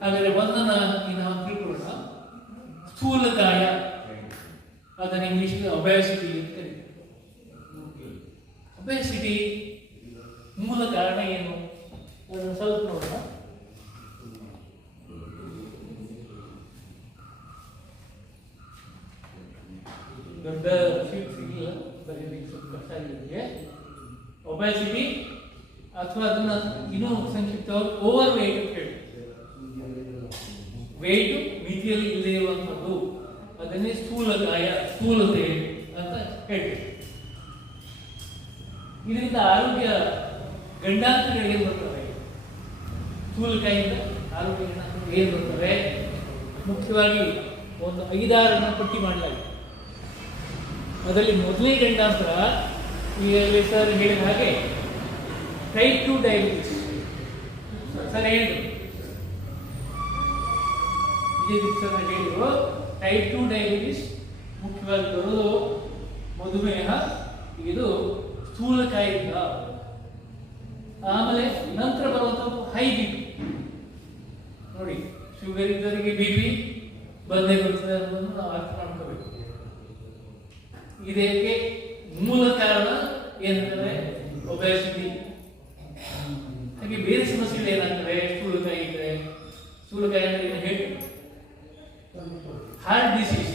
ಹಾಗಾದ್ರೆ ಒಂದನ್ನ ನಾವು ತಿಳ್ಕೊಳ್ಳೋಣ. ಸ್ಥೂಲಕಾಯ, ಅದನ್ನ ಇಂಗ್ಲಿಷ್ ಒಬೆಸಿಟಿ ಅಂತ ಕರೀತಾರೆ. ಒಬೆಸಿಟಿ ಮೂಲ ಕಾರಣ ಏನು ಅದನ್ನು ಸ್ವಲ್ಪ ನೋಡೋಣ. ದೊಡ್ಡ ಶೀಟ್ ಸಿಗಲಿಲ್ಲ, ಬರೀಲಿಕ್ಕೆ ಸ್ವಲ್ಪ ಕಷ್ಟ ಆಗಿದೆ. ಒಬೆಸಿಟಿ ಅಥವಾ ಅದನ್ನ ಇನ್ನೂ ಸಂಕ್ಷಿಪ್ತವಾಗಿ ಓವರ್ ವೇಟ್ ಅಂತ ಹೇಳಿ, ವೇಟ್ ಮಿತಿಯಲ್ಲಿ ಇಲ್ಲದೆ ಇರುವಂಥದ್ದು, ಅದನ್ನೇ ಸ್ಥೂಲಕಾಯ, ಸ್ಥೂಲತೆ ಅಂತ ಹೇಳ್ತೀವಿ. ಇದರಿಂದ ಆರೋಗ್ಯ ಗಂಡಾಂತರಗಳು ಏನು ಬರ್ತವೆ? ಸ್ಥೂಲಕಾಯಿಂದ ಆರೋಗ್ಯ ಗಂಡಾಂತರಗಳು ಏನು ಬರ್ತವೆ? ಮುಖ್ಯವಾಗಿ ಒಂದು 5-6 ಪಟ್ಟಿ ಮಾಡಲಾಗಿದೆ. ಅದರಲ್ಲಿ ಮೊದಲನೇ ಗಂಡಾಂತರ ಈಗಾಗಲೇ ಸರ್ ಹೇಳಿದ ಹಾಗೆ ಟೈಪ್ 2 ಡಯಾಬಿಟಿಸ್. ಸರ್ ಹೇಳಿದ್ರು, ಸರ್ ಹೇಳಿದ್ರು ಟೈಪ್ 2 ಡಯಾಬಿಟಿಸ್ ಮುಖ್ಯವಾಗಿ ಬರೋದು ಮಧುಮೇಹ, ಇದು ಸ್ಥೂಲಕಾಯಿಂದ. ಆಮೇಲೆ ನಂತರ ಬರುವಂಥದ್ದು ಹೈ ಬಿ ಪಿ. ನೋಡಿ, ಶುಗರ್ ಇದ್ದವರಿಗೆ ಬಿ ಪಿ ಬಂದೇ ಬರ್ತದೆ ಅನ್ನೋದನ್ನು ನಾವು ಅರ್ಥ ಮಾಡ್ಕೋಬೇಕು. ಇದಕ್ಕೆ ಮೂಲ ಕಾರಣ ಏನಂದ್ರೆ ಒಬೆಸಿಟಿ. ಹಾಗೆ ಬೇರೆ ಸಮಸ್ಯೆಗಳು ಏನಾಗ್ತವೆ? ಸ್ಥೂಲಕಾಯಿ ಇದ್ರೆ, ಸ್ಥೂಲಕಾಯಿ ಅಂದ್ರೆ ಏನು ಹೇಳಿ, ಹಾರ್ಟ್ ಡಿಸೀಸ್,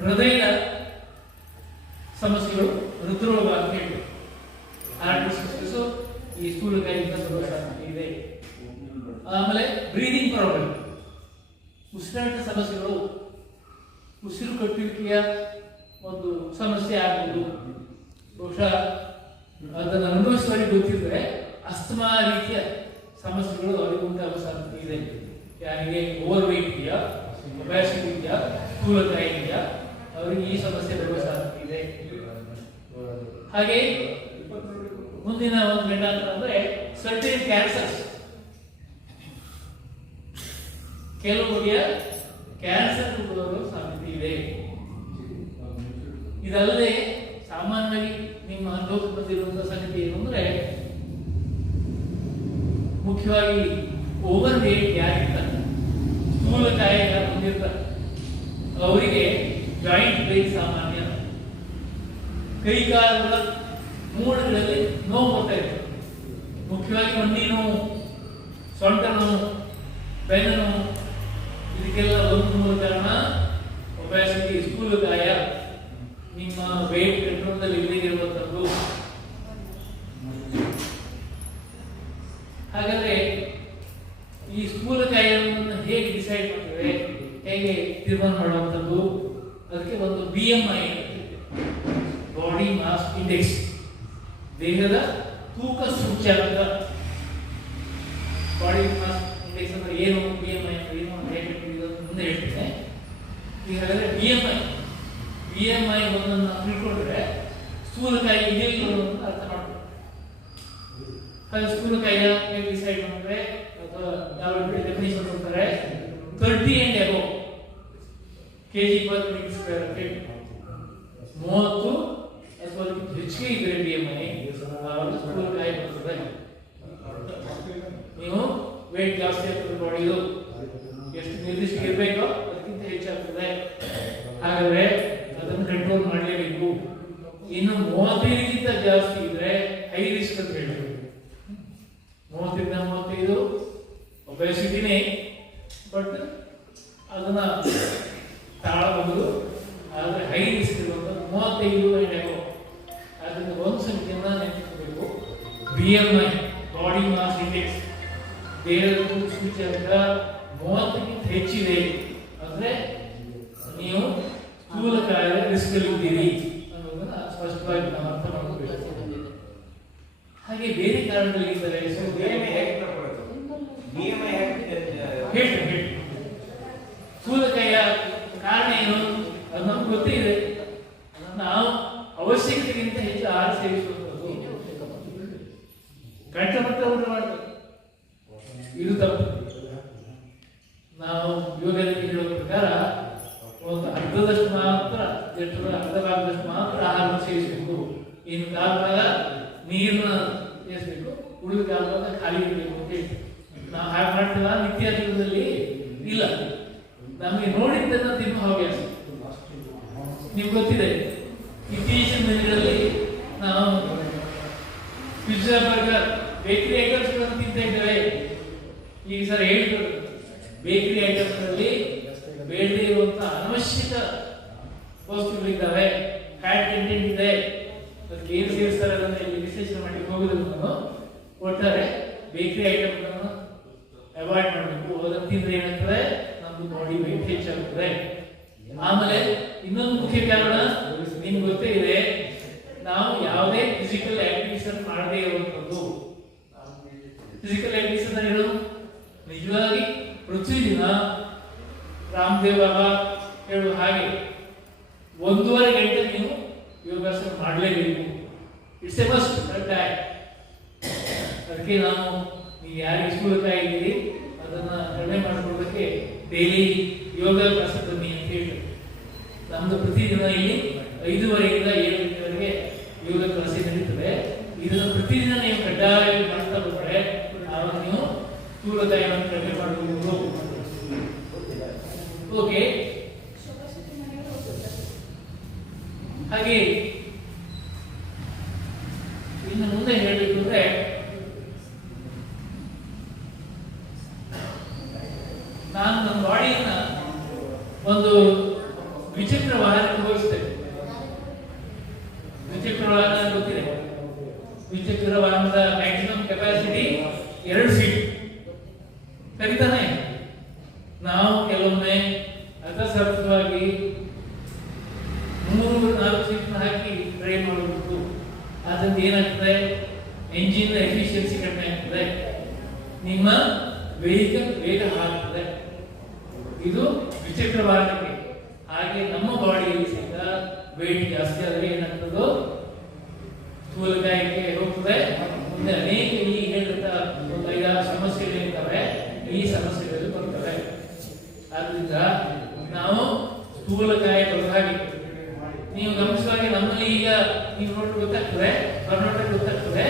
ಹೃದಯದ ಸಮಸ್ಯೆಗಳು, ಹೃದ್ರೋಗ ಅಂತ ಹೇಳಿ ಹಾರ್ಟ್ ಡಿಸೀಸ್ ಈ ಸ್ಥೂಲಕಾಯಿಯಿಂದ ಬರುವ ಸಾಧ್ಯತೆ ಇದೆ. ಆಮೇಲೆ ಬ್ರೀದಿಂಗ್ ಪ್ರಾಬ್ಲಮ್, ಉಸಿರಾಟ ಸಮಸ್ಯೆಗಳು, ಉಸಿರು ಕಟ್ಟುವಿಕೆಯ ಒಂದು ಸಮಸ್ಯೆ ಆಗ್ಬೋದು. ಬಹುಶಃ ಅದನ್ನು ಅನುಭವಿಸುವವರಿಗೆ ಗೊತ್ತಿದ್ರೆ ಅಸ್ತಮಾ ರೀತಿಯ ಸಮಸ್ಯೆಗಳು ಅವರಿಗೆ ಉಂಟಾಗುವ ಸಾಧ್ಯತೆ ಇದೆ. ಯಾರಿಗೆ ಓವರ್ ವೇಟ್ ಇದೆಯಾ, ಒಬೆಸಿಟಿ ಇದೆಯಾ, ಸ್ಥೂಲಕಾಯಿ ಇದೆಯಾ, ಅವರಿಗೆ ಈ ಸಮಸ್ಯೆ ಬರುವ ಸಾಧ್ಯತೆ ಇದೆ. ಹಾಗೆ ಮುಂದಿನ ಒಂದು ಗಂಡಾಂತರ ಅಂದ್ರೆ ಸರ್ಟೇನ್ ಕ್ಯಾನ್ಸರ್ಸ್. ಕೆಲವು ಬಗೆಯ ಕ್ಯಾನ್ಸರ್ ಬರುವ ಸಾಧ್ಯತೆ ಇದೆ. ಇದಲ್ಲದೆ ಸಾಮಾನ್ಯವಾಗಿ ನಿಮ್ಮ ಅನುಭವಕ್ಕೆ ಬಂದಿರುವಂತಹ ಸಂಗತಿ ಏನು ಅಂದ್ರೆ, ಮುಖ್ಯವಾಗಿ ಓವರ್ ವೇಟ್ ಯಾರಿರ್ತಾರೆ, ಸ್ಥೂಲಕಾಯ ಯಾರು ಹೊಂದಿರ್ತಾರೆ, ಅವರಿಗೆ ಜಾಯಿಂಟ್ ಪೇನ್ ಸಾಮಾನ್ಯ. ಕೈಕಾಲುಗಳ ಮೂಳೆಗಳಲ್ಲಿ ನೋವು ಬರ್ತಾ ಇರ್ತದೆ. ಮುಖ್ಯವಾಗಿ ಮಂಡಿ ನೋವು, ಸೊಂಟ ನೋವು, ಬೆನ್ನು ನೋವು, ಇದಕ್ಕೆಲ್ಲ ಒಂದು ಮೂಲ ಕಾರಣ ಒಬೆಸಿಟಿ, ಸ್ಥೂಲಕಾಯ. ನಿಮ್ಮ ವೇಟ್ ಕಂಟ್ರೋಲ್ನಲ್ಲಿ ಇಲ್ಲದೆ ಇರುವಂಥದ್ದು. ಹಾಗಾದ್ರೆ ಈ ಸ್ಥೂಲಕಾಯವನ್ನು ಹೇಗೆ ಡಿಸೈಡ್ ಮಾಡ್ತೇವೆ, ಹೇಗೆ ತೀರ್ಮಾನ ಮಾಡುವಂಥದ್ದು? ಅದಕ್ಕೆ ಒಂದು BMI, ಬಾಡಿ ಮಾಸ್ ಇಂಡೆಕ್ಸ್, ದೇಹದ ತೂಕ ಸೂಚ್ಯಂಕ. ಬಾಡಿ ಮಾಸ್ ಇಂಡೆಕ್ಸ್ ಅಂದ್ರೆ ಏನು, BMI ಅಂದ್ರೆ ಏನು ಅಂತ ಮುಂದೆ ಹೇಳ್ತೇನೆ. ಈಗಾಗಲೇ BMI ಒಂದನ್ನು ತಿಳ್ಕೊಂಡ್ರೆ ಸ್ಥೂಲಕಾಯಿ ಇದೆ ಅಂತ ಅರ್ಥ ಮಾಡ್ಬೇಕು. ಹಾಗೆ ಸ್ಥೂಲಕಾಯ ಹೇಗೆ ಡಿಸೈಡ್ ಮಾಡಿದ್ರೆ ಅಥವಾ ಯಾವ ಡೆಫಿನಿಷನ್ ಕೊಡ್ತಾರೆ? 30 and above kg/m². 30 ಅಥವಾ ಹೆಚ್ಚಿಗೆ ಇದ್ರೆ BMI ಸ್ಥೂಲಕಾಯ ಬರ್ತದೆ. ನೀವು ವೇಟ್ ಜಾಸ್ತಿ ಆಗ್ತದೆ, ಬಾಡಿದು ಎಷ್ಟು ನಿರ್ದಿಷ್ಟ ಇರಬೇಕೋ ಅದಕ್ಕಿಂತ ಹೆಚ್ಚಾಗ್ತದೆ. ಹಾಗಾದ್ರೆ ಅದನ್ನು ಕಂಟ್ರೋಲ್ ಮಾಡಲೇಬೇಕು. ಇನ್ನು 35ಗಿಂತ ಜಾಸ್ತಿ ಇದ್ರೆ ಹೈ ರಿಸ್ಕ್ ಅಂತ ಹೇಳ್ತೀವಿ. 30ರಿಂದ 35 ಒಬೆಸಿಟಿನೇ, ಬಟ್ ಅದನ್ನ ತಾಳಬಹುದು. ಆದರೆ ಹೈ ರಿಸ್ಕ್ ಇರುವಂತ 35 and above. ಅದರಿಂದ ಒಂದು ಸಂಖ್ಯೆಯನ್ನ ನೆನಪಿಸಬೇಕು. BMI, ಬಾಡಿ ಮಾಸ್ ಇಂಡೆಕ್ಸ್, ದೇಹದ ತೂಕ ಸೂಚ್ಯಂಕ 30ಗಿಂತ ಹೆಚ್ಚಿದೆ ಅಂದ್ರೆ ನೀವು ಸ್ಥೂಲಕಾಯ ರಿಸ್ಕ್ ಅಲ್ಲಿ ಇದ್ದೀರಿ ಅನ್ನೋದನ್ನ ಸ್ಪಷ್ಟವಾಗಿ ನಾವು ಅರ್ಥ ಮಾಡ್ಕೋಬೇಕು. ಹಾಗೆ ಬೇರೆ ಕಾರಣಗಳಿದ್ದಾರೆ. ಸ್ಥೂಲಕಾಯ ಕಾರಣ ಏನು ಅದು ನಮ್ಗೆ ಗೊತ್ತಿದೆ. ನಾವು ಅವಶ್ಯಕತೆಗಿಂತ ಹೆಚ್ಚು ಆಹಾರ ಸೇವಿಸುವಂಥದ್ದು, ಕಂಠಮಟ್ಟ ಊಟ ಮಾಡ್ತೇವೆ, ಇದು ತಪ್ಪು. ನಾವು ಯೋಗದಲ್ಲಿ ಹೇಳುವ ಪ್ರಕಾರ ಒಂದು ಅರ್ಧದಷ್ಟು ಮಾತ್ರ, ಅರ್ಧ ಭಾಗದಷ್ಟು ಮಾತ್ರ ಆಹಾರವನ್ನು ಸೇವಿಸಬೇಕು. ಇನ್ನು ಕಾಲ ನೀರನ್ನ ಸೇವಿಸಬೇಕು, ಉಳಿದ ಕಾಲ ಖಾಲಿ ಇರಬೇಕು ಅಂತ ಹೇಳ್ತೀವಿ. ನಾವು ಹಾಗೆ ಮಾಡ್ತೀವ ನಿತ್ಯ ಜೀವನದಲ್ಲಿ ಇಲ್ಲ. ನಮಗೆ ನೋಡಿದ್ದನ್ನು ತಿನ್ನು ಹವ್ಯಾಸ. ನಿಮ್ಗೆ ಗೊತ್ತಿದೆ, ಇತ್ತೀಚಿನ ದಿನಗಳಲ್ಲಿ ನಾವು ಪಿಜ್ಜಾ, ಬರ್ಗರ್, ಬೇಕರಿ ಐಟಮ್ಸ್ಗಳನ್ನು ತಿಂತಾ ಇದ್ದೇವೆ. ಈಗ ಸರ್ ಹೇಳಿದ್ರು, ಬೇಕರಿ ಐಟಮ್ಸ್ಗಳಲ್ಲಿ ಬೇಡದೇ ಇರುವಂತಹ ಅನವಶ್ಯಕ ವಸ್ತುಗಳಿದ್ದಾವೆ, ಫ್ಯಾಟ್ ಕಂಟೆಂಟ್ ಇದೆ. ಅದಕ್ಕೆ ಏನು ಸೇರಿಸ್ತಾರೆ ಅದನ್ನು ಇಲ್ಲಿ ವಿಶ್ಲೇಷಣೆ ಮಾಡಿ ಹೋಗುದಿಲ್ಲ. ನಾನು ಒಟ್ಟಾರೆ ಬೇಕರಿ ಐಟಮ್ಗಳನ್ನು ಅವಾಯ್ಡ್ ಮಾಡಬೇಕು. ಅದನ್ನು ತಿಂದ್ರೆ ಏನಾಗ್ತದೆ, ನಮ್ದು ಬಾಡಿ weight ಹೆಚ್ಚಾಗುತ್ತದೆ. ಆಮೇಲೆ ಇನ್ನೊಂದು ಮುಖ್ಯ ಕಾರಣ ನಿಮ್ಗೆ ಗೊತ್ತೇ ಇದೆ, ನಾವು ಯಾವುದೇ ಫಿಸಿಕಲ್ ಆಕ್ಟಿವಿಟೀಸ್ ಮಾಡದೇ ಇರುವಂಥದ್ದು. ಫಿಸಿಕಲ್ ಆಕ್ಟಿವಿಟೀಸ್ ಅಂತ ಹೇಳೋದು ನಿಜವಾಗಿ ಪ್ರತಿದಿನ ರಾಮದೇವ್ ಬಾಬಾ ಹೇಳುವ ಹಾಗೆ 1.5 ಗಂಟೆ ನೀವು ಯೋಗಾಸನ ಮಾಡಲೇಬೇಕು. It's A must. ಅದಕ್ಕೆ ನಾವು ನೀವು ಯಾರಿಗೆ ಸ್ಥೂಲತಾ ಇದ್ದೀರಿ ಅದನ್ನು ಕಡಿಮೆ ಮಾಡಿಕೊಳ್ಳೋದಕ್ಕೆ ಡೈಲಿ ಯೋಗ ಕ್ಲಾಸ್ ಬನ್ನಿ ಅಂತ ಹೇಳಿ ನಮ್ಮದು ಪ್ರತಿದಿನ ಇಲ್ಲಿ 5:30 ಇಂದ 7 ಗಂಟೆವರೆಗೆ ಯೋಗ ಕ್ಲಾಸ್ ನಡೀತದೆ. ಇದನ್ನು ಪ್ರತಿದಿನ ನೀವು ಕಡ್ಡಾಯವಾಗಿ ಮಾಡ್ತಾ ಹೋದರೆ ಆವಾಗ ನೀವು ಸ್ಥೂಲತಾಯನ್ನು ಕಡಿಮೆ ಮಾಡಬಹುದು. ಓಕೆ, ಹಾಗೆ ಇನ್ನು ಮುಂದೆ ಹೇಳಬೇಕು ಅಂದ್ರೆ ನಾನು ನನ್ನ ಬಾಡಿಯನ್ನ ಒಂದು ದ್ವಿಚಕ್ರ ವಾಹನಕ್ಕೆ ಹೋಲಿಸ್ತೇನೆ. ದ್ವಿಚಕ್ರ ವಾಹನ ಗೊತ್ತಿದೆ. ದ್ವಿಚಕ್ರ ವಾಹನದ ಮ್ಯಾಕ್ಸಿಮಮ್ ಕೆಪಾಸಿಟಿ 2 ಸೀಟ್. ಸರಿತಾನೆ? ನಾವು ಕೆಲವೊಮ್ಮೆ ಅಕಸ್ಮಾತ್ವಾಗಿ 3-4 ಸೀಟ್ ಹಾಕಿ ಡ್ರೈವ್ ಮಾಡಬೇಕು. ಅದರಿಂದ ಏನಾಗ್ತದೆ, ಎಂಜಿನ್ ಎಫಿಷಿಯನ್ಸಿ ಕಡಿಮೆ ಆಗ್ತದೆ, ನಿಮ್ಮ ವೆಹಿಕಲ್ ಬೇಗ ಹಾಕ್ತದೆ. ಇದು ದ್ವಿಚಕ್ರ ವಾಹನಕ್ಕೆ. ಹಾಗೆ ನಮ್ಮ ಬಾಡಿಯಲ್ಲಿ ಸಹಿತ ವೇಟ್ ಜಾಸ್ತಿ ಆದರೆ ಏನಾಗ್ತದೋ ಸ್ಥೂಲಕಾಯಕ್ಕೆ ಹೋಗ್ತದೆ. ಮುಂದೆ ಅನೇಕ ಈ ಹೇಳಿದ 5-6 ಸಮಸ್ಯೆಗಳಿರ್ತವೆ, ಈ ಸಮಸ್ಯೆಗಳು ಬರ್ತವೆ. ಆದ್ರಿಂದ ನಾವು ಸ್ಥೂಲಕಾಯ ಬರುವ ಹಾಗೆ ನೀವು ಗಮನಿಸುವಾಗ ನಮ್ಮಲ್ಲಿ ಈಗ ನೀವು ನೋಡಿದ್ರೆ ಗೊತ್ತಾಗ್ತದೆ, ಕರ್ನಾಟಕ ಗೊತ್ತಾಗ್ತದೆ,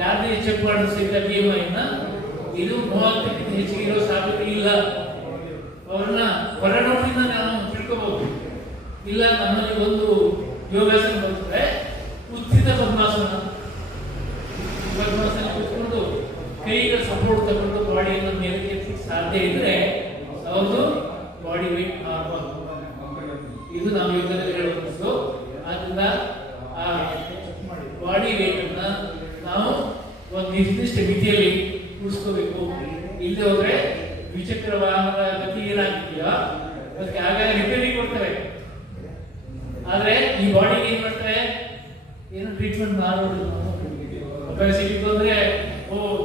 ಯಾರದೇ ಚೆಕ್ ಮಾಡಲು ಸಹಿತ BMI ಇದು 30ಕ್ಕಿಂತ ಹೆಚ್ಚಿಗೆ ಇರೋ ಸಾಧ್ಯತೆ ಇಲ್ಲ. ಅವ್ರನ್ನ ಹೊರನೋಟದಿಂದ ನಾವು ತಿಳ್ಕೋಬಹುದು. ಇಲ್ಲ, ನಮ್ಮಲ್ಲಿ ಒಂದು ಯೋಗಾಸನ ಬರ್ತದೆ, ಉತ್ಥಿತ ಪದ್ಮಾಸನ. ಪದ್ಮಾಸನ ಕೂತ್ಕೊಂಡು ಕೈಗಳ ಸಪೋರ್ಟ್ ತಗೊಂಡು ಬಾಡಿಯನ್ನು ಮೇಲೆ ಎತ್ತಲಿಕ್ಕೆ ಸಾಧ್ಯ ಇದ್ರೆ ಅವ್ರದ್ದು ಬಾಡಿ ವೇಟ್ ನಾರ್ಮಲ್. ಇದು ನಾವು ಯೋಗದಲ್ಲಿ ಹೇಳುವಂಥದ್ದು. ಆದ್ರಿಂದ ಆ ಬಾಡಿ ವೇಟ್ ಅನ್ನ ನಾವು ಒಂದು ನಿರ್ದಿಷ್ಟ ಮಿತಿಯಲ್ಲಿ ಉಳಿಸ್ಕೋಬೇಕು. ಇಲ್ಲದೆ ಹೋದ್ರೆ ದ್ವಿಚಕ್ರ ವಾಹನದ ಗತಿ ಏನಾಗ್ತೀಯೋ ಅದಕ್ಕೆ ಆಗಾಗ ರಿಪೇರಿ ಕೊಡ್ತೇವೆ. ಆದ್ರೆ ಈ ಬಾಡಿಗೆ ಏನ್ ಮಾಡ್ತಾರೆ, ಏನು ಟ್ರೀಟ್ಮೆಂಟ್ ಮಾಡೋದು. ಒಬೆಸಿಟಿ ಬಂದ್ರೆ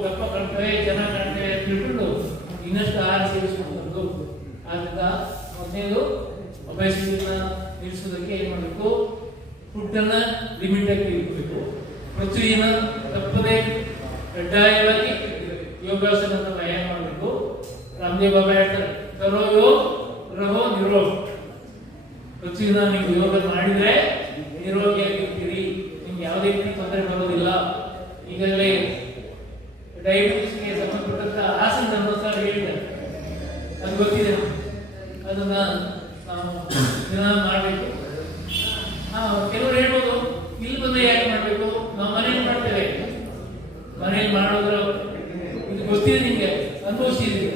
ದಪ್ಪ ಕಾಣ್ತೇವೆ, ಚೆನ್ನಾಗಿ ಕಾಣ್ತೇವೆ ಅಂತ ತಿಳ್ಕೊಂಡು ಇನ್ನಷ್ಟು ಆಹಾರ ಸೇವಿಸುವಂಥದ್ದು. ಆದ್ರಿಂದ ಮೊದಲೇದು ಒಬೆಸಿಟಿನ ನಿಲ್ಲಿಸೋದಕ್ಕೆ ಏನ್ ಮಾಡಬೇಕು, ಫುಡ್ ಅನ್ನ ಲಿಮಿಟ್ ಆಗಿ ಇಟ್ಕೋಬೇಕು. ಪ್ರತಿದಿನ ತಪ್ಪದೆ ಕಡ್ಡಾಯವಾಗಿ ಯೋಗಾಸನ ವ್ಯಾಯಾಮ ಮಾಡಬೇಕು. ರಾಮದೇವ್ ಬಾಬಾ ಹೇಳ್ತಾರೆ, ಕರೋ ಯೋಗ ರಹೋ ನಿರೋಗ. ಪ್ರತಿದಿನ ನೀವು ಯೋಗ ಮಾಡಿದ್ರೆ ನಿರೋಗಿಯಾಗಿರ್ತೀರಿ, ನಿಮ್ಗೆ ಯಾವುದೇ ರೀತಿ ತೊಂದರೆ ಬರೋದಿಲ್ಲ. ಈಗಾಗಲೇ ಡಯಾಬಿಟಿಸ್ಗೆ ಸಂಬಂಧಪಟ್ಟಂತ ಆಸನ ಧರ್ಮಸ್ಥಳ ಹೇಳಿದ್ದಾರೆ, ಅದು ಗೊತ್ತಿದೆ. ಅದನ್ನ ನಾವು ದಿನ ಮಾಡಬೇಕು. ಕೆಲವರು ಹೇಳ್ಬೋದು, ಇಲ್ಲಿ ಬಂದು ಯಾಕೆ ಮಾಡಬೇಕು, ನಾವು ಮನೇಲಿ ಮಾಡ್ತೇವೆ. ಮನೇಲಿ ಮಾಡೋದ್ರ ಇದು ಗೊತ್ತಿದೆ, ನಿಮ್ಗೆ ಅನುಭವಿಸಿದ್ರಿ.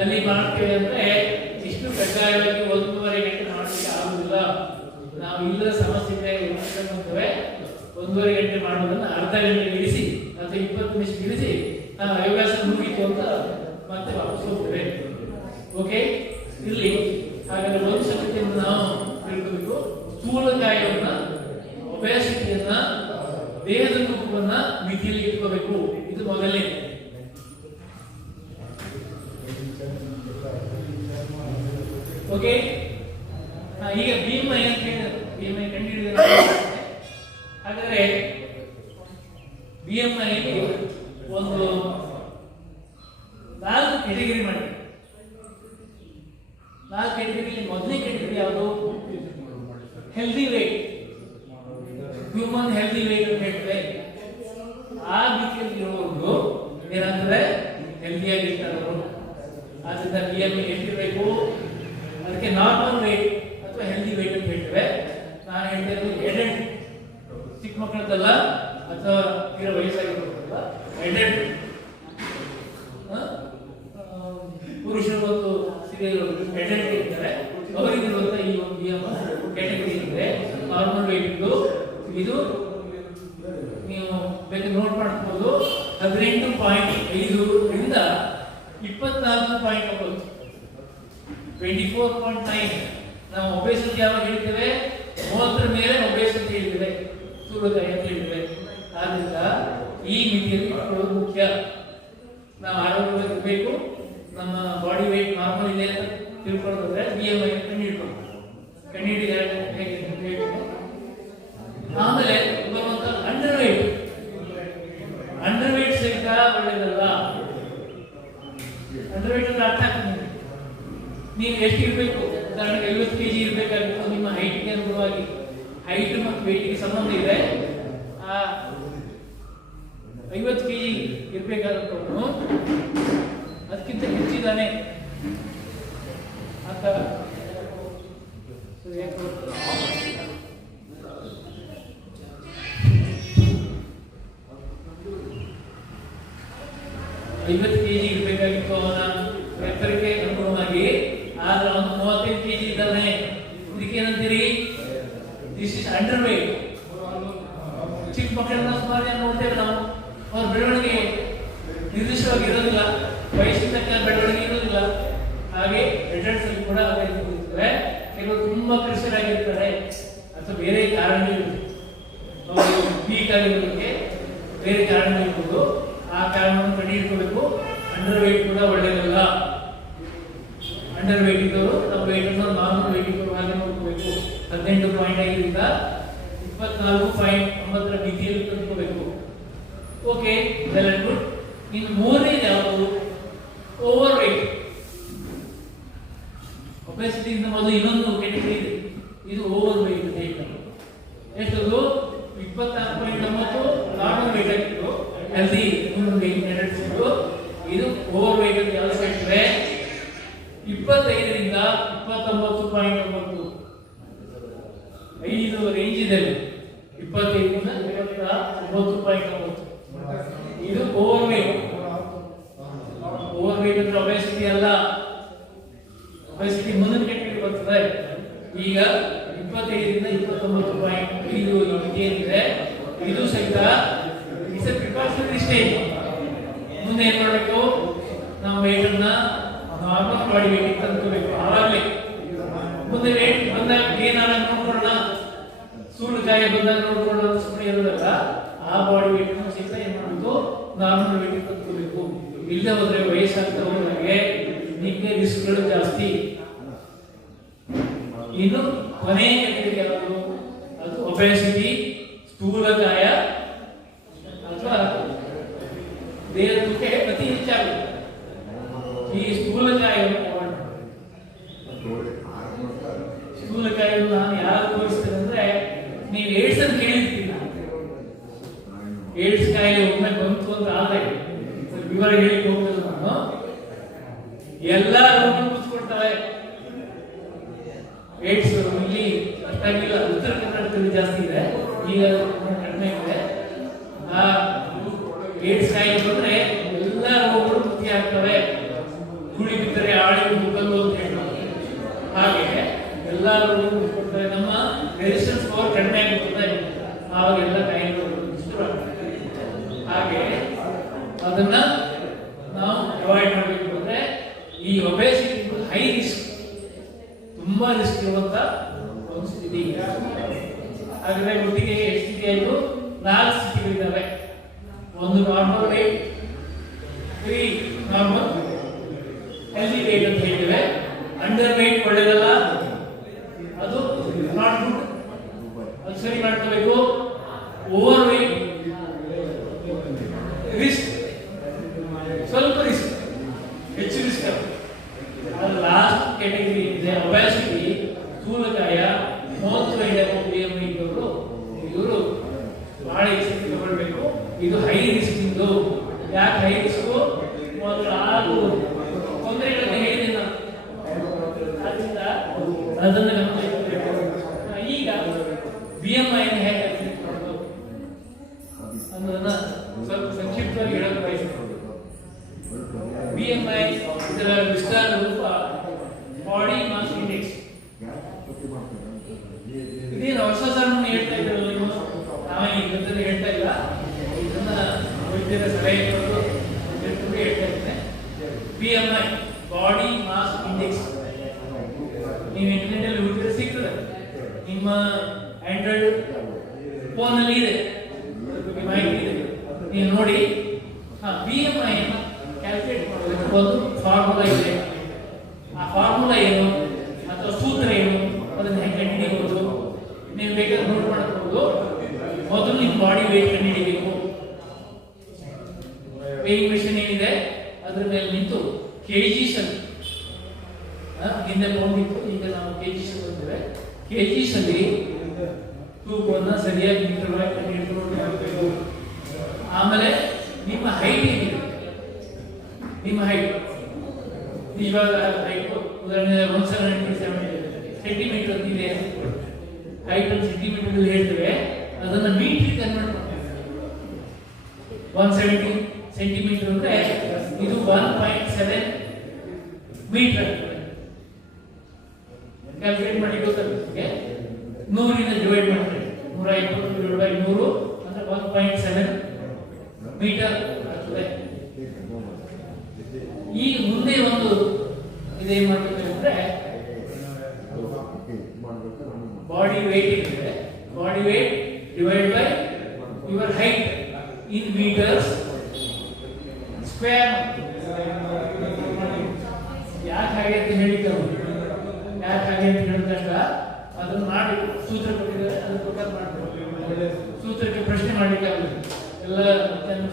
ಅಲ್ಲಿ ಮಾಡ್ತೇವೆ ಅಂದ್ರೆ ಇಷ್ಟು ಕಡ್ಡಾಯವಾಗಿ 1.5 ಗಂಟೆ ಮಾಡಲಿಕ್ಕೆ ಆಗುದಿಲ್ಲ. ನಾವು ಇಲ್ಲದ ಸಮಸ್ಯೆ ಮಾಡ್ತೇವೆ. 1.5 ಗಂಟೆ ಮಾಡೋದನ್ನ ಅರ್ಧ ಗಂಟೆ ಇಳಿಸಿ ಅಥವಾ 20 ನಿಮಿಷ ಇಳಿಸಿ ಯೋಗಾಸನ ಮುಗಿತು ಅಂತ ಮತ್ತೆ ವಾಪಸ್ ಹೋಗ್ತೇವೆ. ಓಕೆ, ಇಲ್ಲಿ ಹಾಗಾದ್ರೆ ಒಂದು ಸಂಗತಿಯನ್ನು ನಾವು ತಿಳ್ಕೋಬೇಕು. ಸ್ಥೂಲಕಾಯವನ್ನ, ಒಬೆಸಿಟಿಯನ್ನ, ದೇಹದ ತೂಕವನ್ನ ಮಿತಿಯಲ್ಲಿ ಇಟ್ಕೋಬೇಕು. ಇದು ಮೊದಲನೇ. ಓಕೆ, ಈಗ BMI ಅಂತ ಹೇಳಿದ್ರು, BMI ಕಂಡುಹಿಡಿದ. ಹಾಗಾದ್ರೆ BMI ಒಂದು 4 ಕ್ಯಾಟಗರಿ ಮಾಡಿ. 4 ಕ್ಯಾಟಗರಿಯಲ್ಲಿ ಮೊದಲನೇ ಕ್ಯಾಟಗರಿ ಯಾವುದು, healthy weight, human healthy weight ಅಂತ ಹೇಳ್ತೇವೆ. ಆ ಮಿತಿಯಲ್ಲಿ ಇರುವುದು ಏನಾಗ್ತದೆ, ಹೆಲ್ದಿಯಾಗಿರ್ತಾರೆ ಅವರು. ಆದ್ದರಿಂದ BMI ಎಷ್ಟಿರಬೇಕು? ಅದಕ್ಕೆ ನಾರ್ಮಲ್ ವೇಟ್ ಅಥವಾ ಹೆಲ್ದಿ ವೇಟ್ ಅಂತ ಹೇಳ್ತೇವೆ. ನಾನು ಹೇಳ್ತಾ ಇರೋದು ಎಡೆಡ್, ಚಿಕ್ಕ ಮಕ್ಕಳದಲ್ಲ ಅಥವಾ ತೀರಾ ವಯಸ್ಸಾಗಿರೋದಲ್ಲ, ಎಡೆಡ್ ಪುರುಷರು ಮತ್ತು ಸ್ತ್ರೀಯರು ಎಡೆಡ್ ಇರ್ತಾರೆ, ಅವರಿಗಿರುವಂತ ಈ ಒಂದು BMI ಕ್ಯಾಟಗರಿ ಇದೆ. ನಾರ್ಮಲ್ ವೇಟ್ ಇದು ನೀವು ಬೇಕು ನೋಟ್ ಮಾಡ್ಬೋದು. 18.5 ರಿಂದ 24.9, 24.9. ನಾವು ಒಬೇಸಿಟಿ ಯಾವಾಗ ಹೇಳ್ತೇವೆ? 30 ಮೇಲೆ ಒಬೇಸಿಟಿ ಹೇಳ್ತೇವೆ, ಸ್ಥೂಲಕಾಯ ಅಂತ ಹೇಳ್ತೇವೆ. ಆದ್ರಿಂದ ಈ ಮಿತಿಯಲ್ಲಿ ಇಟ್ಕೊಳ್ಳೋದು ಮುಖ್ಯ. ನಾವು ಆರೋಗ್ಯವಾಗಿರಬೇಕು, ನಮ್ಮ ಬಾಡಿ ವೇಟ್ ನಾರ್ಮಲ್ ಇದೆ ಅಂತ ತಿಳ್ಕೊಳ್ಳೋದ್ರೆ BMI ಕಂಡುಹಿಡಿದ ಹೇಗೆ. ಆಮೇಲೆ ಬರುವಂತ ಅಂಡರ್ ವೇಟ್ ಸಹಿತ ಒಳ್ಳೆಯದಲ್ಲ. ಅಂಡರ್ ವೇಟ್ ಅಂದ್ರೆ ಅರ್ಥ ಆಗ್ತದೆ. ನೀವು ಎಷ್ಟಿರ್ಬೇಕು? ಉದಾಹರಣೆಗೆ 50 kg ಇರಬೇಕಾಗಿತ್ತು. ನಿಮ್ಮ ಹೈಟ್ಗೆ ಅನುಗುಣವಾಗಿ, ಹೈಟ್ ಮತ್ತು ವೇಟ್ಗೆ ಸಂಬಂಧ ಇದೆ. ಆ 50 kg ಇರಬೇಕಾದವನು ಅದಕ್ಕಿಂತ ಹೆಚ್ಚಿದ್ದಾನೆ ಅಂತ ಇರಬೇಕಾಗಿತ್ತು ಅವನ ಎತ್ತರಕ್ಕೆ ಅನುಗುಣವಾಗಿ. ಆದ್ರೆ ಅವನು 35 kg ಇದ್ದಾನೆ. ಇದಕ್ಕೆ ಏನಂತೀರಿ? This is underweight. ಚಿಕ್ಕ ಮಕ್ಕಳನ್ನ ಸುಮಾರು ಜನ ನೋಡ್ತೇವೆ ನಾವು, ಅವ್ರ ಬೆಳವಣಿಗೆ ನಿರ್ದಿಷ್ಟವಾಗಿ ಇರೋದಿಲ್ಲ, ವಯಸ್ಸಿನ ತಕ್ಕ ಬೆಳವಣಿಗೆ ಇರೋದಿಲ್ಲ. ಹಾಗೆ ಅಡಲ್ಟ್ಸ್ ಅಲ್ಲಿ ಕೂಡ ಅದೇ ಇರ್ತವೆ. ಕೆಲವರು ತುಂಬಾ ಪ್ರೆಷರ್ ಆಗಿರ್ತಾರೆ ಅಥವಾ ಬೇರೆ ಕಾರಣಗಳಿರುತ್ತೆ, ಅವರು ವೀಕ್ ಆಗಿರೋದಕ್ಕೆ ಬೇರೆ ಕಾರಣಗಳಿರ್ಬೋದು. ಆ ಕಾರಣವನ್ನು ಕಂಡುಹಿಡ್ಕೋಬೇಕು. ಅಂಡರ್ ವೇಟ್ ಕೂಡ ಒಳ್ಳೆಯದಲ್ಲ. ಅಂಡರ್ ವೇಟ್ ಇದ್ದವರು ನಮ್ಮ ವೇಟ್ ಅನ್ನು ನಾರ್ಮಲ್ ವೇಟ್ ಇದ್ದವರು ಹಾಗೆ ನೋಡ್ಕೋಬೇಕು. 18.5 ರಿಂದ 24.9 ಮಿತಿಯಲ್ಲಿ ತಂದುಕೋಬೇಕು. Okay, well and good. ಇನ್ನು ಮೂರನೇದು ಯಾವುದು? Over wait. ಒಬೆಸಿಟಿ ಇಂದ ಮೊದಲು ಇನ್ನೊಂದು ಕೆಟಗರಿ ಇದೆ, ಇದು ಓವರ್ ವೇಟ್ ಅಂತ ಹೇಳ್ತಾರೆ. ಎಷ್ಟದು? 24.9 ನಾರ್ಮಲ್ ವೇಟ್ ಆಗಿತ್ತು, ಹೆಲ್ದಿ ಹ್ಯೂಮನ್ ಬೀಯಿಂಗ್ ನಡೆಸಿದ್ದು. ಇದು ಓವರ್ ವೇಟ್ ಅಂತ ಯಾವ್ದು ಹೇಳ್ತೇವೆ? 25 ರಿಂದ 29.9, 5 ರೇಂಜ್ ಇದೆ. 25 ರಿಂದ 29.9 ಇದು ಓವರ್ ವೇಟ್. ಓವರ್ ವೇಟ್ ಅಂದ್ರೆ ಒಬೆಸಿಟಿ ಅಲ್ಲ. ಒಬೆಸಿಟಿ ಮುಂದಿನ ಕೆಟಗರಿ ಬರ್ತದೆ. ಈಗ 25 ರಿಂದ 29.5 ಏನಿದೆ ಇದು ಸಹಿತ ಇಟ್ಸ್ ಎ ಪ್ರಿಕಾಷನರಿ ಸ್ಟೇಜ್. ಮುಂದೆ ಏನ್ ಮಾಡಬೇಕು? ನಾವು ವೇಟ್ ಅನ್ನ ನಾರ್ಮಲ್ ಬಾಡಿ ವೇಟ್ ತಂದ್ಕೋಬೇಕು. ಆವಾಗಲೇ ಮುಂದೆ ವೇಟ್ ಬಂದಾಗ ಏನಾಗ ನೋಡ್ಕೊಳ್ಳೋಣ, ಸ್ಥೂಲಕಾಯ ಬಂದಾಗ ನೋಡ್ಕೊಳ್ಳೋಣ, ಸುಮ್ಮನೆ ಇರೋದಲ್ಲ. ಆ ಬಾಡಿ ವೇಟ್ ಅನ್ನು ಸಹಿತ ಏನ್ ಮಾಡಬೇಕು? ನಾರ್ಮಲ್ ವೇಟ್ ತಂದ್ಕೋಬೇಕು. ಇಲ್ಲದೆ ಹೋದ್ರೆ ವಯಸ್ಸಾಗ್ತಾ ಹೋದಾಗೆ ನಿಮಗೆ ರಿಸ್ಕ್ಗಳು ಜಾಸ್ತಿ. ಇನ್ನು ಕೊನೆಯ ಕೆಟಗರಿ ಯಾವುದು? ಅದು ಒಬೆಸಿಟಿ, ಸ್ಥೂಲಕಾಯ ಅಥವಾ ದೇಹದ ತೂಕ ಅತಿ ಹೆಚ್ಚಾಗುತ್ತೆ. ಈ ಸ್ಥೂಲಕಾಯವನ್ನು ನಾನು ಯಾರು ತೋರಿಸ್ತೇನೆ ಅಂದ್ರೆ, ನೀವು ಏಡ್ಸ್ ಅಂತ ಕೇಳಿರ್ತೀರಿ. ಏಡ್ಸ್ ಕಾಯಿಲೆ ಒಮ್ಮೆ ಬಂತು ಅಂತ ಆದಾಗ ವಿವರ ಹೇಳಿ ಹೋಗ್ತದೆ. ನಾನು ಎಲ್ಲ ರೋಗ ಕೂತ್ಕೊಳ್ತವೆ. ಏಡ್ಸ್ ಇಲ್ಲಿ ಅಷ್ಟಾಗಿಲ್ಲ, ಉತ್ತರ ಕರ್ನಾಟಕದಲ್ಲಿ ಜಾಸ್ತಿ ಇದೆ, ಈಗ ಕಡಿಮೆ ಇದೆ. ಆ ಏಡ್ಸ್ ಕಾಯಿಲೆ ಬಂದ್ರೆ ಎಲ್ಲ ರೋಗಗಳು ವೃದ್ಧಿ ಆಗ್ತವೆ. ಕುಳಿ ಬಿದ್ದರೆ ಆಳಿ ಮುಗಲು ಅಂತ ಹೇಳ್ತಾರೆ. ಹಾಗೆ ಎಲ್ಲ ರೋಗಗಳು ಕೂತ್ಕೊಳ್ತವೆ. ನಮ್ಮ ರೆಸಿಸ್ಟೆನ್ಸ್ ಪವರ್ ಕಡಿಮೆ ಆಗಿರ್ತದೆ, ಆವಾಗ ಎಲ್ಲ ಕಾಯಿಲೆಗಳು ಶುರು ಆಗ್ತವೆ. ಹಾಗೆ ಅದನ್ನ ನಾವು ಅವಾಯ್ಡ್ ಮಾಡಬೇಕು. ಅಂದ್ರೆ ಈ ಒಬೆಸಿಟಿ ಹೈ ರಿಸ್ಕ್, ತುಂಬಾ ರಿಸ್ಕ್ ಇರುವಂತ ಒಂದು ಸ್ಥಿತಿ. ಹಾಗಾದ್ರೆ ಒಟ್ಟಿಗೆ ಎಷ್ಟು ಸ್ಥಿತಿ ಆಯಿತು? 4 ಸ್ಥಿತಿಗಳಿದ್ದಾವೆ. ಒಂದು normal weight, 3 normal healthy weight ಅಂತ ಹೇಳ್ತೇವೆ. ಅಂಡರ್ ವೇಟ್ ಒಳ್ಳೆಯದಲ್ಲ, ಅದು ನಾಟ್ ಗುಡ್, ಅದು ಸರಿ ಮಾಡ್ಕೋಬೇಕು. ಓವರ್ ವೇಟ್ ರಿಸ್ಕ್, ಸ್ವಲ್ಪ ರಿಸ್ಕ್, ಹೆಚ್ಚು ರಿಸ್ಕ್. ಅದು ಲಾಸ್ಟ್ ಕ್ಯಾಟಗರಿ ಇದೆ ಒಬೆಸಿಟಿ, ಸ್ಥೂಲಕಾಯ, 35 BMI ಇದ್ದವರು ಇವರು ಬಹಳ ಎಚ್ಚರಿಕೆ ತಗೊಳ್ಬೇಕು. ಇದು ಹೈ ರಿಸ್ಕ್. ಇದು ಯಾಕೆ ಹೈ ರಿಸ್ಕ್? ಮೊದಲು ಆಗ್ಬೋದು, ತೊಂದರೆಗಳನ್ನು ಹೇಳಿದೆ ನಾನು. ಆದ್ದರಿಂದ ಅದನ್ನು ಗಮನಿಸಬೇಕು. ಈಗ BMI ಹೇಗೆ calculate ಮಾಡೋದು ಅನ್ನೋದನ್ನ ಸ್ವಲ್ಪ ಸಂಕ್ಷಿಪ್ತವಾಗಿ ಹೇಳಲು ಬಯಸ್ತೇನೆ. BMI ಇದರ ವಿಸ್ತಾರ ರೂಪ ಬಾಡಿ ಮಾಸ್ ಇಂಡೆಕ್ಸ್. ಇದೇನು ಹೊಸ ಸಾರನ್ನು ಹೇಳ್ತಾ ಇದ್ರಲ್ಲ ನೀವು, ನಾವೇ ಈಗ ಹೇಳ್ತಾ ಇಲ್ಲ, ಇದನ್ನ ವೈದ್ಯರ ಸಲಹೆ ಕೊಟ್ಟು ಹೇಳ್ತಾ ಇದ್ದೇನೆ. BMI ಬಾಡಿ ಮಾಸ್ ಇಂಡೆಕ್ಸ್ ನೀವು ಇಂಟರ್ನೆಟ್ ಅಲ್ಲಿ ಹುಡುಕಿದ್ರೆ ಸಿಗ್ತದೆ, ನಿಮ್ಮ ಆಂಡ್ರಾಯ್ಡ್ ಫೋನ್ ಅಲ್ಲಿ ಇದೆ, ಮಾಹಿತಿ ಇದೆ, ನೀವು ನೋಡಿ. BMI ಕ್ಯಾಲ್ಕುಲೇಟ್ ಮಾಡಬೇಕು, ಒಂದು ಫಾರ್ಮುಲಾ ಇದೆ. ಆ ಫಾರ್ಮುಲಾ ಏನು ಅಥವಾ ಸೂತ್ರ ಏನು ಅದನ್ನು ಹೆಂಗೆ ಕಂಡುಹಿಡಿಯಬಹುದು ನೀವು ಬೇಕಾದ್ರೆ ನೋಟ್ ಮಾಡಬಹುದು. ಮೊದಲು ನಿಮ್ಮ ಬಾಡಿ ವೇಟ್ ಕಂಡುಹಿಡಿಯಬೇಕು. ವೇಯಿಂಗ್ ಮೆಷಿನ್ ಏನಿದೆ ಅದ್ರ ಮೇಲೆ ನಿಂತು kgs ಅಲ್ಲಿ ಹಿಂದೆ ಪೌಂಡ್ ಇತ್ತು, ಈಗ ನಾವು kgs ಬಂದಿವೆ. kgs ಅಲ್ಲಿ ತೂಕವನ್ನು ಸರಿಯಾಗಿ ಮೀಟರ್ ಒಳಗೆ ಕಂಡುಹಿಡಿದುಕೊಂಡು, ಆಮೇಲೆ ನಿಮ್ಮ ಹೈಟ್ ಏನಿದೆ, ನಿಮ್ಮ ಹೈಟ್ ನಿಜವಾದ ಹೈಟ್ ಉದಾಹರಣೆ 170 ಸೆಂಟಿಮೀಟರ್ ಇದೆ, ಹೈಟ್ ಒಂದು ಸೆಂಟಿಮೀಟರ್ ಅಲ್ಲಿ ಹೇಳ್ತೇವೆ, ಅದನ್ನ ಮೀಟರ್ ಕನ್ವರ್ಟ್ ಮಾಡ್ತೇವೆ. 170 ಸೆಂಟಿಮೀಟರ್ ಅಂದ್ರೆ ಇದು 1.7 ಮೀಟರ್. ಕ್ಯಾಲ್ಕುಲೇಟ್ ಮಾಡಿ ಗೊತ್ತಾಗುತ್ತೆ. 100 ಡಿವೈಡ್ ಮಾಡ್ತೇವೆ, 120 / 100 ಅಂದ್ರೆ 1.7 ಮೀಟರ್ ಆಗ್ತದೆ. ಈಗ ಮುಂದೆ ಒಂದು ಇದೇನ್ ಮಾಡ್ತೇವೆ ಅಂದ್ರೆ ಬಾಡಿ ವೇಟ್ ಇರ್ತದೆ, body weight divide by your height in metres square. ಯಾಕೆ ಹಾಗೆ ಅಂತ ಹೇಳಿದ್ರು, ಯಾಕೆ ಹಾಗೆ ಅಂತ ಹೇಳಿದಾಗ ಅದನ್ನು ಮಾಡಿ ಸೂತ್ರ ಕೊಟ್ಟಿದ್ದಾರೆ, ಅದ್ರ ಪ್ರಕಾರ ಮಾಡಬೇಕು. ಸೂತ್ರಕ್ಕೆ ಪ್ರಶ್ನೆ ಮಾಡ್ಲಿಕ್ಕೆ ಆಗುತ್ತೆ, ಎಲ್ಲ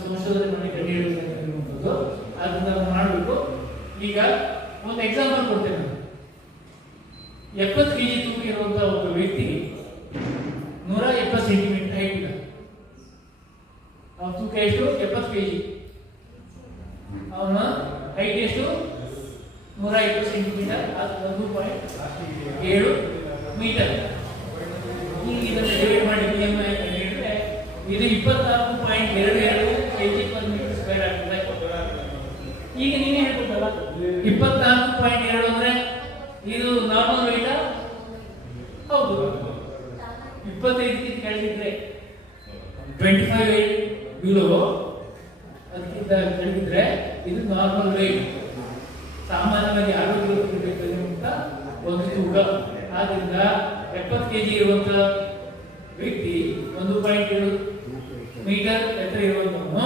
ಸಂಶೋಧನೆ ಮಾಡಿ ಕಂಡುಹಿಡಿಯುವುದು, ಅದನ್ನ ಮಾಡಬೇಕು. ಈಗ ಒಂದು ಎಕ್ಸಾಂಪಲ್ ಕೊಡ್ತೇನೆ. 70 kg ತೂಕ ಇರುವಂತಹ ಒಬ್ಬ ವ್ಯಕ್ತಿ 170 ಸೆಂಟಿಮೀಟರ್ ಹೈಟ್ ಇದೆ. ಅವನ ತೂಕ ಎಷ್ಟು? 70 kg. ಅವನ ಹೈಟ್ ಎಷ್ಟು? 120 ಸೆಂಟಿಮೀಟರ್, 1.7 ಮೀಟರ್. ಈಗ ಇದನ್ನು ಡಿವೈಡ್ ಮಾಡಿ BMI ಕಂಡುಹಿಡಿದ್ರೆ ಇದು 24.22 kg/m² ಆಗ್ತದೆ. ಈಗ ನೀನೇ ಹೇಳ್ಬೋದಲ್ಲ, 24.2 ಅಂದ್ರೆ ಇದು ನಾರ್ಮಲ್ ವೇಟಾ? ಹೌದು. 25 ಕೆಳಗಿದ್ರೆ 25 ಬಿಲೋ, ಅದಕ್ಕಿಂತ ಕೆಳಗಿದ್ರೆ ಇದು ನಾರ್ಮಲ್ ವೇಟ್. ಸಾಮಾನ್ಯವಾಗಿ ಆರೋಗ್ಯವಂತ ಒಂದು ತೂಕ. ಆದ್ರಿಂದ 70 kg ಇರುವಂತ ವ್ಯಕ್ತಿ 1.7 ಮೀಟರ್ ಎತ್ತರ ಇರುವಂತವನು,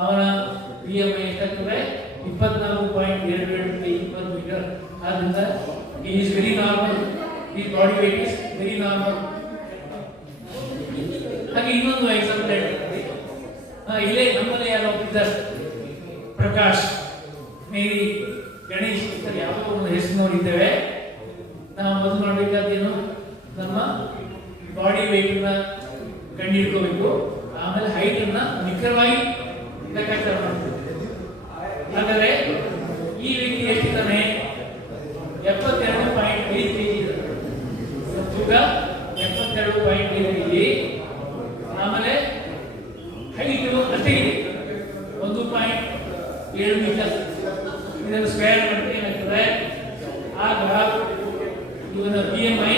ಅವನ BMI ಎಷ್ಟಾಗ್ತದೆ? 24.22 kg/m². ಆದ್ರಿಂದ he is very normal, his body weight is very normal. ಹಾಗೆ ಇನ್ನೊಂದು ಎಕ್ಸಾಂಪಲ್ ಹೇಳ್ತೀನಿ. ಇಲ್ಲೇ ನಮ್ಮಲ್ಲಿ ಯಾರೋ ಇದ್ದಾರೆ, ಪ್ರಕಾಶ್, ಮೇರಿ, ಗಣೇಶ್, ಯಾವುದೋ ಒಂದು ಹೆಸರು ನೋಡಿದ್ದೇವೆ. ನಾವು ಮೊದಲು ಮಾಡಬೇಕಾದೇನು, ನಮ್ಮ ಬಾಡಿ ವೇಟ್ ಅನ್ನ ಕಂಡುಹಿಡ್ಕೋಬೇಕು, ಆಮೇಲೆ ಹೈಟ್ ಅನ್ನ ನಿಖರವಾಗಿ ಲೆಕ್ಕಾಚಾರ ಮಾಡಬೇಕು. ಹಾಗಾದ್ರೆ ಈ ವ್ಯಕ್ತಿ ಎಷ್ಟಿದ್ದಾನೆ? 72.5 kg ತೂಕ, 72.5 kg. ಆಮೇಲೆ ಹೈಟ್ ಅಷ್ಟೇ ಇದೆ, 1.7 ಮೀಟರ್. ಇದನ್ನು ಸ್ಕ್ವೇರ್ ಮಾಡಿದ್ರೆ ಏನಾಗ್ತದೆ? ಆಗ ಇವನ BMI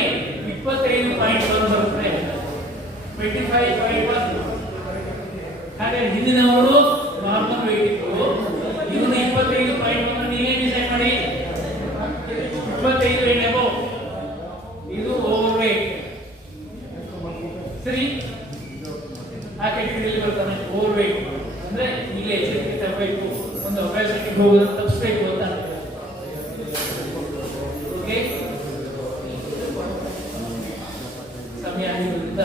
25.1 ಬರುತ್ತೆ, 25.1. ಹಾಗೆ ಹಿಂದಿನವರು ನಾರ್ಮಲ್ ವೇಟ್ ಇತ್ತು, ಇವನು 25.1. ನೀವೇ ಡಿಸೈಡ್ ಮಾಡಿ, 25 ವೇಟ್ ಅಬೋ, ಇದು ಓವರ್ ವೇಟ್. ಸರಿ, ಆ ಕ್ಯಾಟಗರಿಯಲ್ಲಿ ಬರ್ತಾನೆ ಓವರ್ ವೇಟ್ ಅಂದ್ರೆ ಈಗ ಎಚ್ಚರಿಕೆ ತರಬೇಕು, ಒಂದು ಒಬೆಸಿಟಿ ಹೋಗೋದನ್ನು ತಪ್ಪಿಸಬೇಕು ಅಂತ. ಓಕೆ, ಸಮಯ ಆಗಿರೋದ್ರಿಂದ